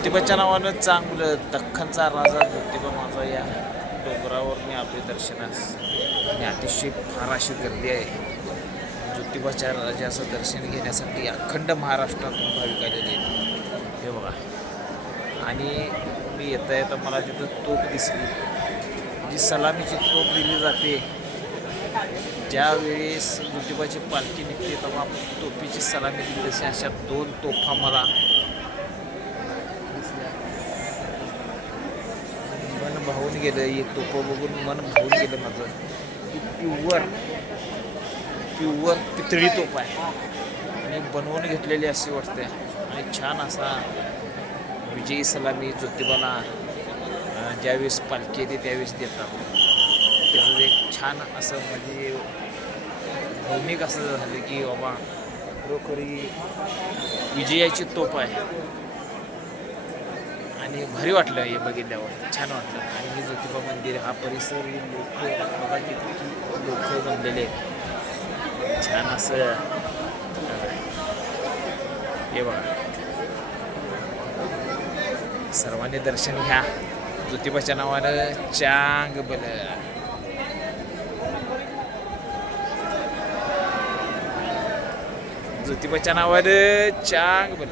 ज्योतिबाच्या नावानं चांगलं दख्खनचा राजा ज्योतिबा माझा या डोंगरावर मी आपले दर्शनास आणि अतिशय फार अशी गर्दी आहे. ज्योतिबाच्या राजाचं दर्शन घेण्यासाठी अखंड महाराष्ट्रातून भाविक आलेले आहेत. हे बघा, आणि मी येता येता मला तिथं तोफ दिसली, जी सलामीची तोफ दिली जाते. ज्यावेळेस ज्योतिबाची पालखी निघते तेव्हा तोफीची सलामी दिली तशी अशा 2 तोफा मला मन भावून गेलं. एक तोफ बघून मन भावून गेलं माझं. की प्युअर पितळी तोफ आहे आणि बनवून घेतलेली अशी वाटते. आणि छान असा विजयी सलामी ज्योतिबाला ज्यावेळेस पालखी येते त्यावेळेस देतात. त्याचं एक छान असं म्हणजे भावनिक असं झालं की बाबा खरोखरी विजयाची तोफ आहे. आणि भारी वाटलं हे बघितल्यावर, छान वाटलं. आणि हे ज्योतिबा मंदिर, हा परिसर, लोक बघा किती लोक जमलेले आहेत. छान असं हे बघा, सर्वांनी दर्शन घ्या. ज्योतिबाच्या नावानं चांग बल. ज्योतिबाच्या नावानं चांग बल.